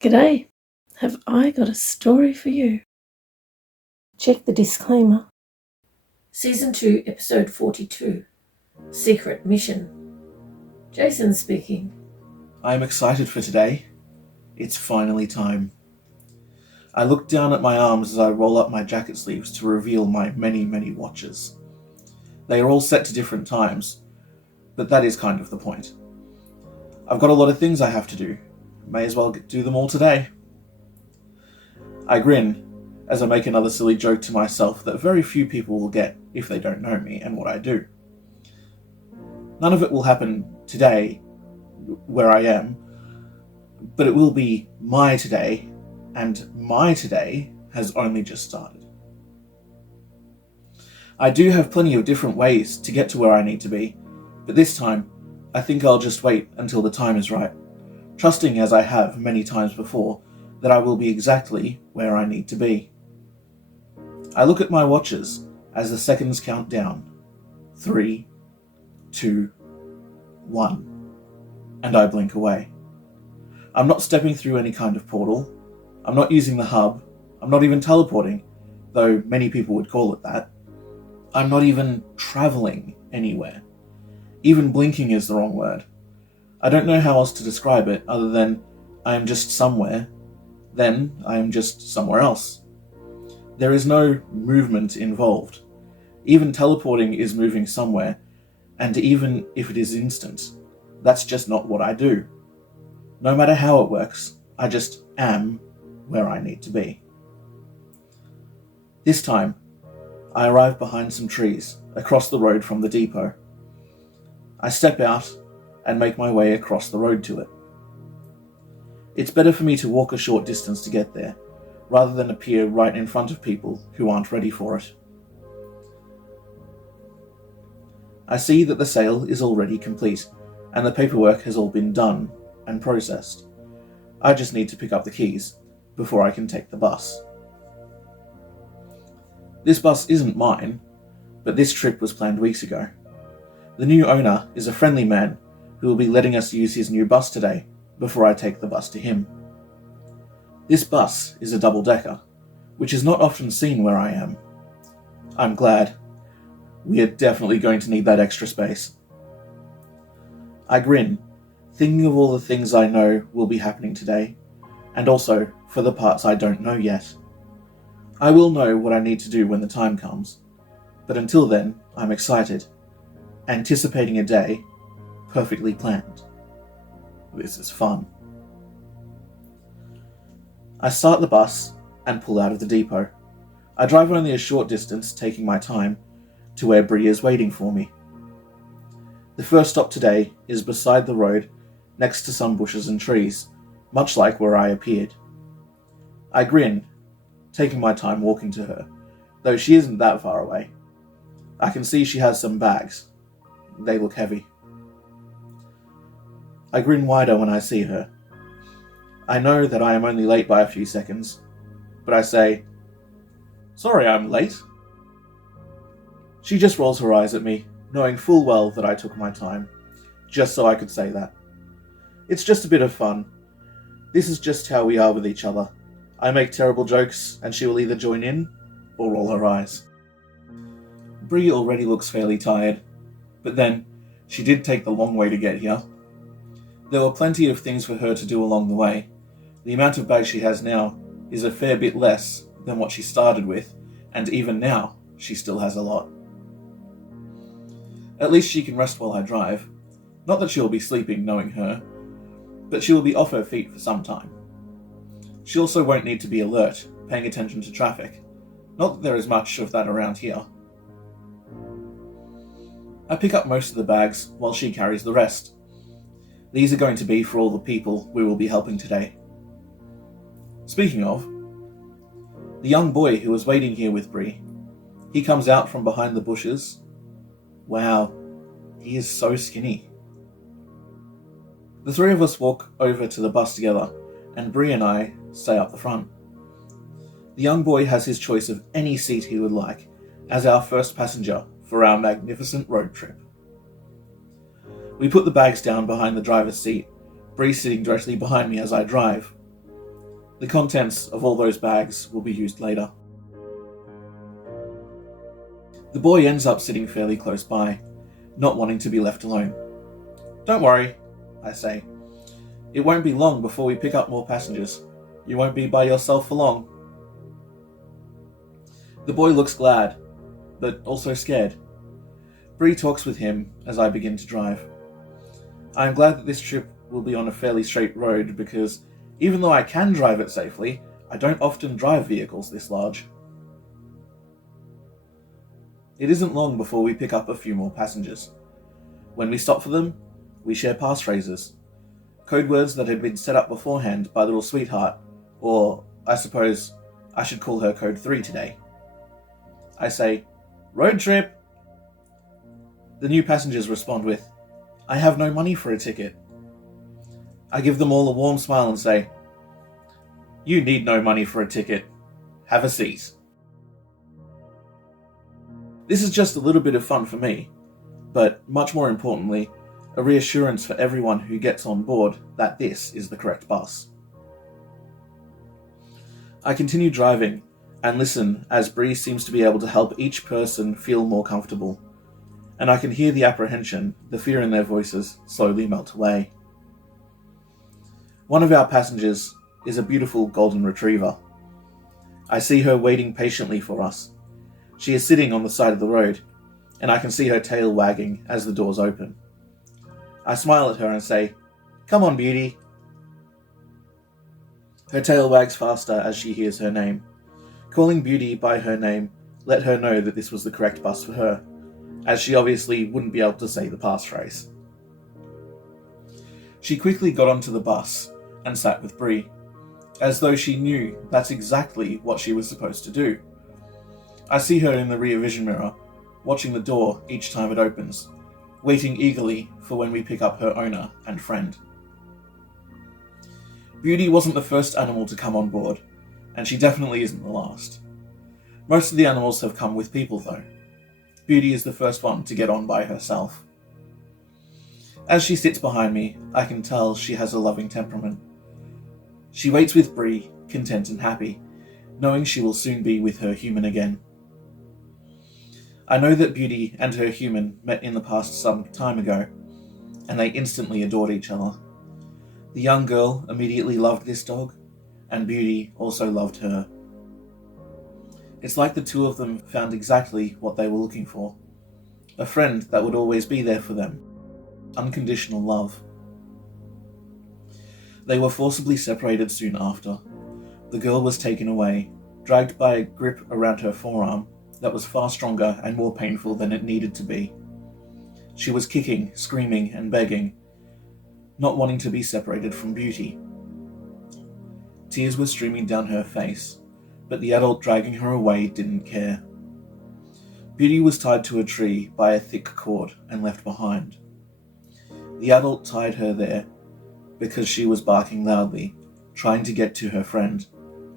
G'day, have I got a story for you? Check the disclaimer. Season 2, Episode 42, Secret Mission. Jason speaking. I'm excited for today. It's finally time. I look down at my arms as I roll up my jacket sleeves to reveal my many, many watches. They are all set to different times, but that is kind of the point. I've got a lot of things I have to do. May as well do them all today. I grin as I make another silly joke to myself that very few people will get if they don't know me and what I do. None of it will happen today, where I am, but it will be my today, and my today has only just started. I do have plenty of different ways to get to where I need to be, but this time, I think I'll just wait until the time is right, trusting as I have many times before that I will be exactly where I need to be. I look at my watches as the seconds count down. 3, 2, 1, and I blink away. I'm not stepping through any kind of portal. I'm not using the hub. I'm not even teleporting, though many people would call it that. I'm not even traveling anywhere. Even blinking is the wrong word. I don't know how else to describe it other than I am just somewhere, then I am just somewhere else. There is no movement involved. Even teleporting is moving somewhere, and even if it is instant, that's just not what I do. No matter how it works, I just am where I need to be. This time, I arrive behind some trees across the road from the depot. I step out and make my way across the road to it. It's better for me to walk a short distance to get there, rather than appear right in front of people who aren't ready for it. I see that the sale is already complete, and the paperwork has all been done and processed. I just need to pick up the keys before I can take the bus. This bus isn't mine, but this trip was planned weeks ago. The new owner is a friendly man who will be letting us use his new bus today before I take the bus to him. This bus is a double-decker, which is not often seen where I am. I'm glad. We are definitely going to need that extra space. I grin, thinking of all the things I know will be happening today, and also for the parts I don't know yet. I will know what I need to do when the time comes, but until then, I'm excited, anticipating a day perfectly planned. This is fun. I start the bus and pull out of the depot. I drive only a short distance, taking my time, to where Bree is waiting for me. The first stop today is beside the road, next to some bushes and trees, much like where I appeared. I grin, taking my time walking to her, though she isn't that far away. I can see she has some bags. They look heavy. I grin wider when I see her. I know that I am only late by a few seconds, but I say, "Sorry I'm late." She just rolls her eyes at me, knowing full well that I took my time, just so I could say that. It's just a bit of fun. This is just how we are with each other. I make terrible jokes, and she will either join in or roll her eyes. Bree already looks fairly tired, but then, she did take the long way to get here. There were plenty of things for her to do along the way. The amount of bags she has now is a fair bit less than what she started with, and even now, she still has a lot. At least she can rest while I drive. Not that she will be sleeping, knowing her, but she will be off her feet for some time. She also won't need to be alert, paying attention to traffic. Not that there is much of that around here. I pick up most of the bags while she carries the rest. These are going to be for all the people we will be helping today. Speaking of, the young boy who was waiting here with Bree, he comes out from behind the bushes. Wow, he is so skinny. The three of us walk over to the bus together, and Bree and I stay up the front. The young boy has his choice of any seat he would like as our first passenger for our magnificent road trip. We put the bags down behind the driver's seat, Bree sitting directly behind me as I drive. The contents of all those bags will be used later. The boy ends up sitting fairly close by, not wanting to be left alone. "Don't worry," I say. "It won't be long before we pick up more passengers. You won't be by yourself for long." The boy looks glad, but also scared. Bree talks with him as I begin to drive. I am glad that this trip will be on a fairly straight road because even though I can drive it safely, I don't often drive vehicles this large. It isn't long before we pick up a few more passengers. When we stop for them, we share passphrases, code words that had been set up beforehand by little sweetheart, or I suppose I should call her Code 3 today. I say, "Road trip!" The new passengers respond with, "I have no money for a ticket." I give them all a warm smile and say, "You need no money for a ticket. Have a seat." This is just a little bit of fun for me, but much more importantly, a reassurance for everyone who gets on board that this is the correct bus. I continue driving and listen as Bree seems to be able to help each person feel more comfortable, and I can hear the apprehension, the fear in their voices slowly melt away. One of our passengers is a beautiful golden retriever. I see her waiting patiently for us. She is sitting on the side of the road, and I can see her tail wagging as the doors open. I smile at her and say, "Come on, beauty." Her tail wags faster as she hears her name. Calling Beauty by her name let her know that this was the correct bus for her, as she obviously wouldn't be able to say the passphrase. She quickly got onto the bus and sat with Bree, as though she knew that's exactly what she was supposed to do. I see her in the rear vision mirror, watching the door each time it opens, waiting eagerly for when we pick up her owner and friend. Beauty wasn't the first animal to come on board, and she definitely isn't the last. Most of the animals have come with people though. Beauty is the first one to get on by herself. As she sits behind me, I can tell she has a loving temperament. She waits with Bree, content and happy, knowing she will soon be with her human again. I know that Beauty and her human met in the past some time ago, and they instantly adored each other. The young girl immediately loved this dog, and Beauty also loved her. It's like the two of them found exactly what they were looking for. A friend that would always be there for them. Unconditional love. They were forcibly separated soon after. The girl was taken away, dragged by a grip around her forearm that was far stronger and more painful than it needed to be. She was kicking, screaming, and begging, not wanting to be separated from Beauty. Tears were streaming down her face, but the adult dragging her away didn't care. Beauty was tied to a tree by a thick cord and left behind. The adult tied her there because she was barking loudly, trying to get to her friend,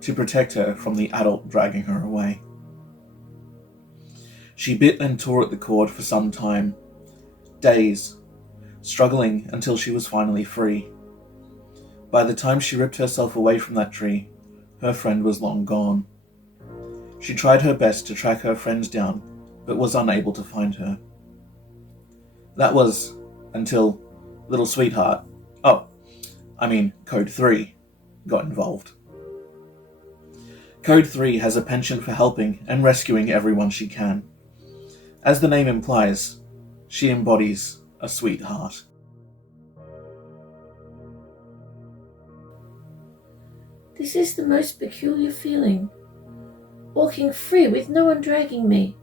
to protect her from the adult dragging her away. She bit and tore at the cord for some time, days, struggling until she was finally free. By the time she ripped herself away from that tree, her friend was long gone. She tried her best to track her friend down, but was unable to find her. That was until little sweetheart, Code 3, got involved. Code 3 has a penchant for helping and rescuing everyone she can. As the name implies, she embodies a sweetheart. This is the most peculiar feeling. Walking free with no one dragging me.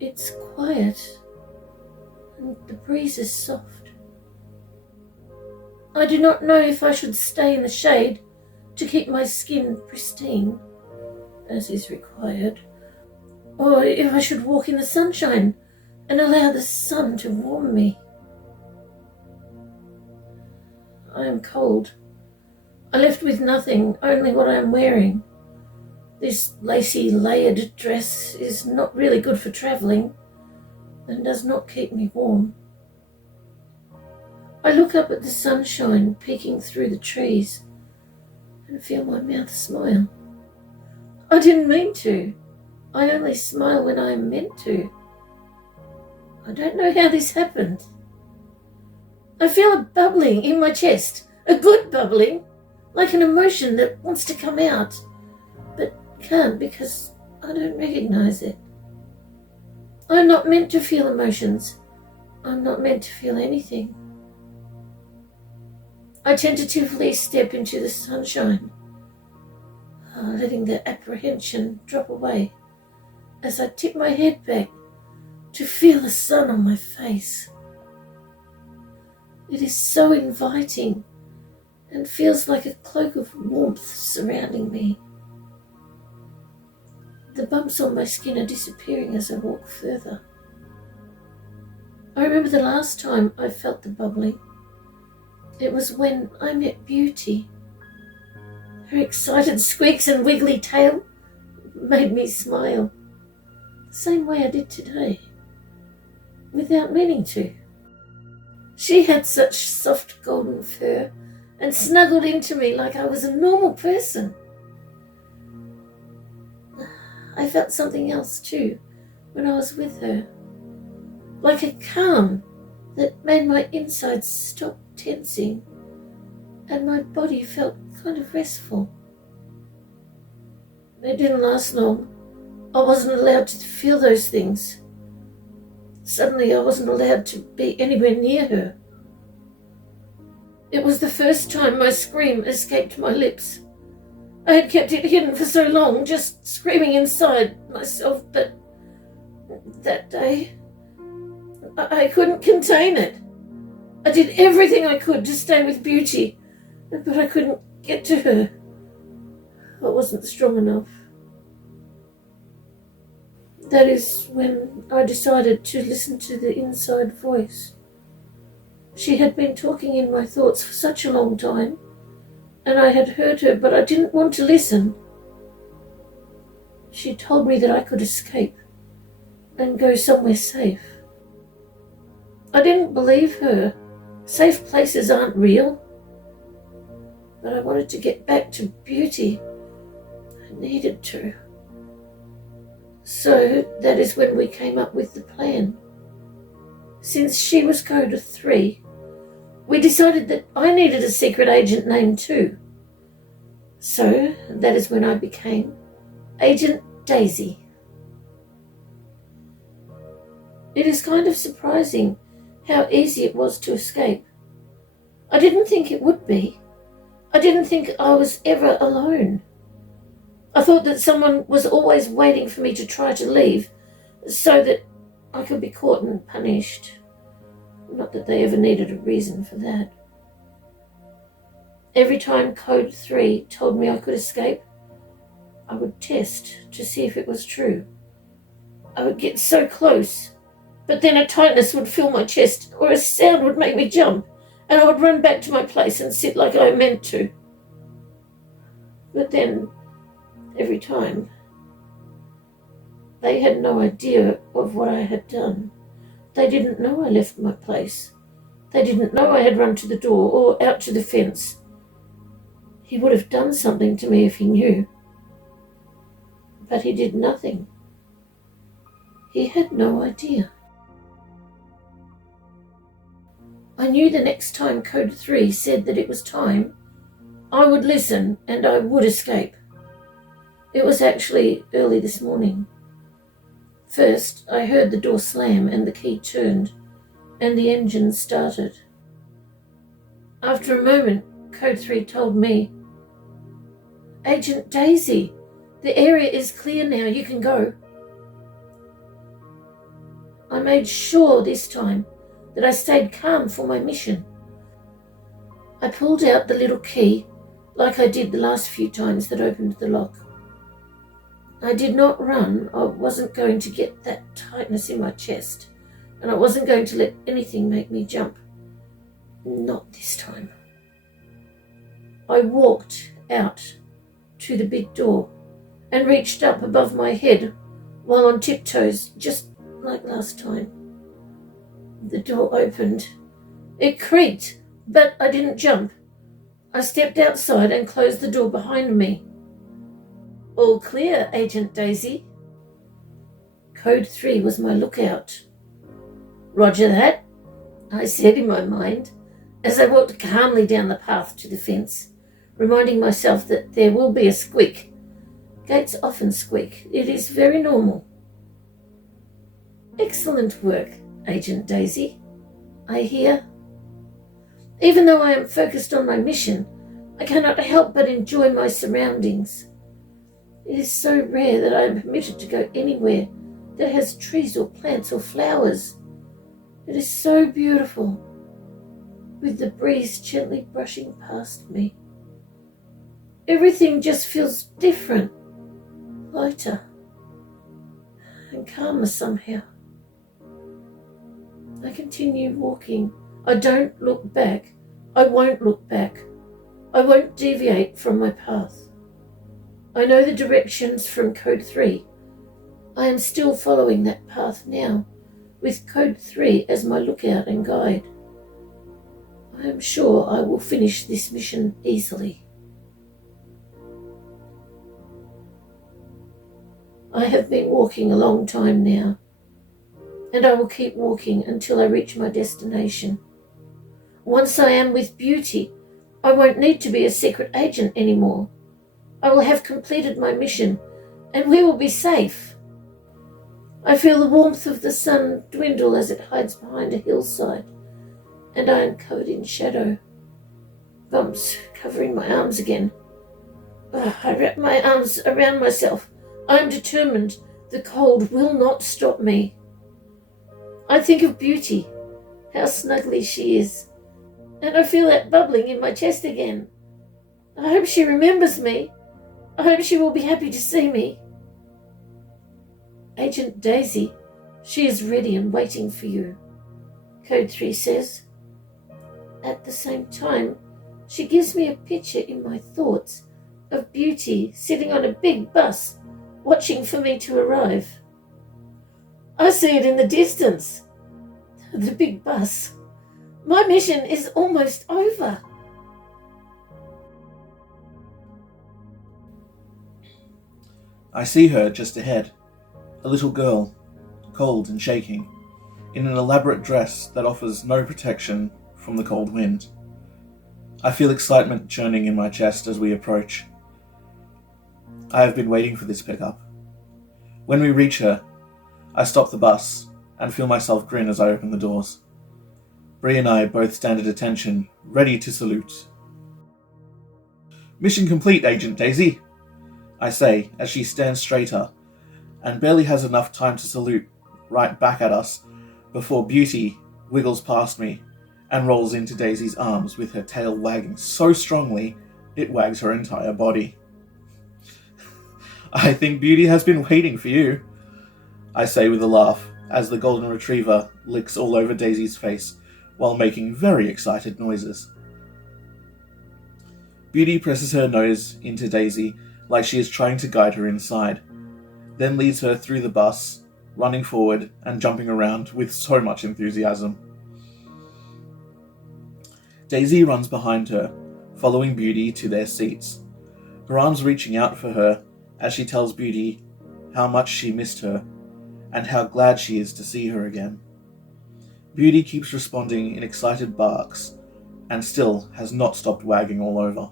It's quiet, and the breeze is soft. I do not know if I should stay in the shade to keep my skin pristine, as is required, or if I should walk in the sunshine and allow the sun to warm me. I am cold. I left with nothing, only what I am wearing. This lacy, layered dress is not really good for travelling and does not keep me warm. I look up at the sunshine peeking through the trees and feel my mouth smile. I didn't mean to. I only smile when I am meant to. I don't know how this happened. I feel a bubbling in my chest, a good bubbling, like an emotion that wants to come out, but can't because I don't recognize it. I'm not meant to feel emotions. I'm not meant to feel anything. I tentatively step into the sunshine, letting the apprehension drop away as I tip my head back to feel the sun on my face. It is so inviting and feels like a cloak of warmth surrounding me. The bumps on my skin are disappearing as I walk further. I remember the last time I felt the bubbling. It was when I met Beauty. Her excited squeaks and wiggly tail made me smile, the same way I did today, without meaning to. She had such soft golden fur and snuggled into me like I was a normal person. I felt something else too when I was with her, like a calm that made my insides stop tensing and my body felt kind of restful. It didn't last long. I wasn't allowed to feel those things. Suddenly I wasn't allowed to be anywhere near her. It was the first time my scream escaped my lips. I had kept it hidden for so long, just screaming inside myself, but that day I couldn't contain it. I did everything I could to stay with Beauty, but I couldn't get to her. I wasn't strong enough. That is when I decided to listen to the inside voice. She had been talking in my thoughts for such a long time, and I had heard her, but I didn't want to listen. She told me that I could escape and go somewhere safe. I didn't believe her. Safe places aren't real. But I wanted to get back to Beauty. I needed to. So that is when we came up with the plan. Since she was code 3, we decided that I needed a secret agent name too. So that is when I became Agent Daisy. It is kind of surprising how easy it was to escape. I didn't think it would be. I didn't think I was ever alone. I thought that someone was always waiting for me to try to leave so that I could be caught and punished. Not that they ever needed a reason for that. Every time Code 3 told me I could escape, I would test to see if it was true. I would get so close, but then a tightness would fill my chest or a sound would make me jump, and I would run back to my place and sit like I meant to. But then, every time, they had no idea of what I had done. They didn't know I left my place. They didn't know I had run to the door or out to the fence. He would have done something to me if he knew. But he did nothing. He had no idea. I knew the next time Code 3 said that it was time, I would listen and I would escape. It was actually early this morning. First, I heard the door slam and the key turned, and the engine started. After a moment, Code 3 told me, "Agent Daisy, the area is clear now, you can go." I made sure this time that I stayed calm for my mission. I pulled out the little key like I did the last few times that opened the lock. I did not run. I wasn't going to get that tightness in my chest, and I wasn't going to let anything make me jump. Not this time. I walked out to the big door and reached up above my head while on tiptoes, just like last time. The door opened. It creaked, but I didn't jump. I stepped outside and closed the door behind me. All clear, Agent Daisy. Code 3 was my lookout. Roger that, I said in my mind, as I walked calmly down the path to the fence, reminding myself that there will be a squeak. Gates often squeak. It is very normal. Excellent work, Agent Daisy. I hear. Even though I am focused on my mission, I cannot help but enjoy my surroundings. It is so rare that I am permitted to go anywhere that has trees or plants or flowers. It is so beautiful, with the breeze gently brushing past me. Everything just feels different, lighter, and calmer somehow. I continue walking. I don't look back. I won't look back. I won't deviate from my path. I know the directions from Code 3. I am still following that path now, with Code 3 as my lookout and guide. I am sure I will finish this mission easily. I have been walking a long time now, and I will keep walking until I reach my destination. Once I am with Beauty, I won't need to be a secret agent anymore. I will have completed my mission, and we will be safe. I feel the warmth of the sun dwindle as it hides behind a hillside, and I am covered in shadow. Bumps covering my arms again. I wrap my arms around myself. I am determined. The cold will not stop me. I think of Beauty, how snuggly she is, and I feel that bubbling in my chest again. I hope she remembers me. I hope she will be happy to see me. Agent Daisy, she is ready and waiting for you, Code 3 says. At the same time, she gives me a picture in my thoughts of Beauty sitting on a big bus, watching for me to arrive. I see it in the distance. The big bus. My mission is almost over. I see her just ahead, a little girl, cold and shaking, in an elaborate dress that offers no protection from the cold wind. I feel excitement churning in my chest as we approach. I have been waiting for this pickup. When we reach her, I stop the bus and feel myself grin as I open the doors. Bree and I both stand at attention, ready to salute. Mission complete, Agent Daisy, I say as she stands straighter and barely has enough time to salute right back at us before Beauty wiggles past me and rolls into Daisy's arms with her tail wagging so strongly it wags her entire body. I think Beauty has been waiting for you, I say with a laugh as the golden retriever licks all over Daisy's face while making very excited noises. Beauty presses her nose into Daisy like she is trying to guide her inside, then leads her through the bus, running forward and jumping around with so much enthusiasm. Daisy runs behind her, following Beauty to their seats, her arms reaching out for her as she tells Beauty how much she missed her and how glad she is to see her again. Beauty keeps responding in excited barks and still has not stopped wagging all over.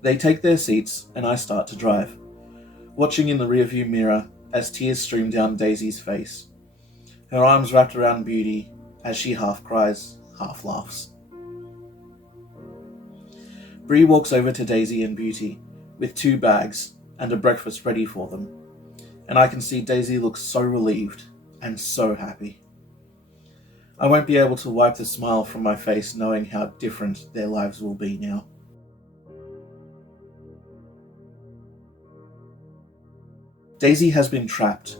They take their seats and I start to drive, watching in the rearview mirror as tears stream down Daisy's face, her arms wrapped around Beauty as she half cries, half laughs. Bree walks over to Daisy and Beauty with 2 bags and a breakfast ready for them, and I can see Daisy looks so relieved and so happy. I won't be able to wipe the smile from my face knowing how different their lives will be now. Daisy has been trapped,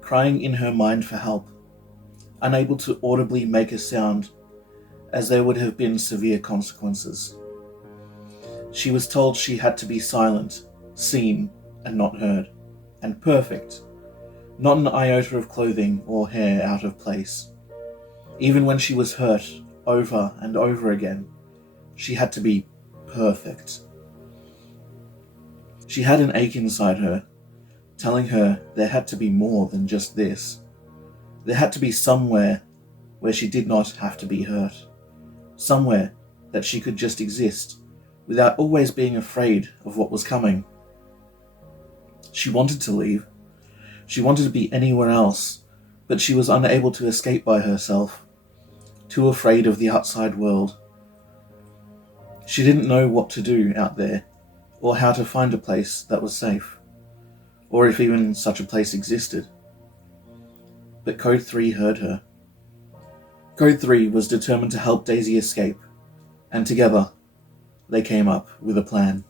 crying in her mind for help, unable to audibly make a sound, as there would have been severe consequences. She was told she had to be silent, seen, and not heard, and perfect, not an iota of clothing or hair out of place. Even when she was hurt, over and over again. She had to be perfect. She had an ache inside her, telling her there had to be more than just this. There had to be somewhere where she did not have to be hurt. Somewhere that she could just exist without always being afraid of what was coming. She wanted to leave. She wanted to be anywhere else, but she was unable to escape by herself, too afraid of the outside world. She didn't know what to do out there, or how to find a place that was safe, or if even such a place existed. But Code 3 heard her. Code 3 was determined to help Daisy escape, and together they came up with a plan.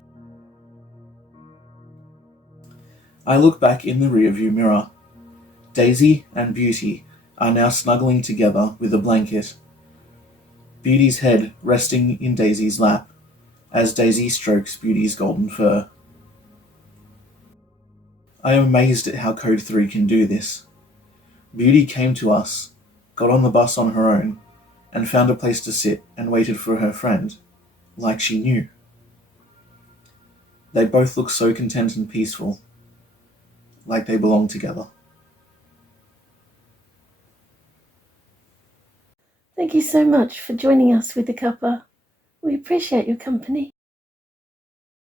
I look back in the rearview mirror. Daisy and Beauty are now snuggling together with a blanket. Beauty's head resting in Daisy's lap, as Daisy strokes Beauty's golden fur. I am amazed at how Code 3 can do this. Beauty came to us, got on the bus on her own, and found a place to sit and waited for her friend, like she knew. They both look so content and peaceful, like they belong together. Thank you so much for joining us with the cuppa. We appreciate your company.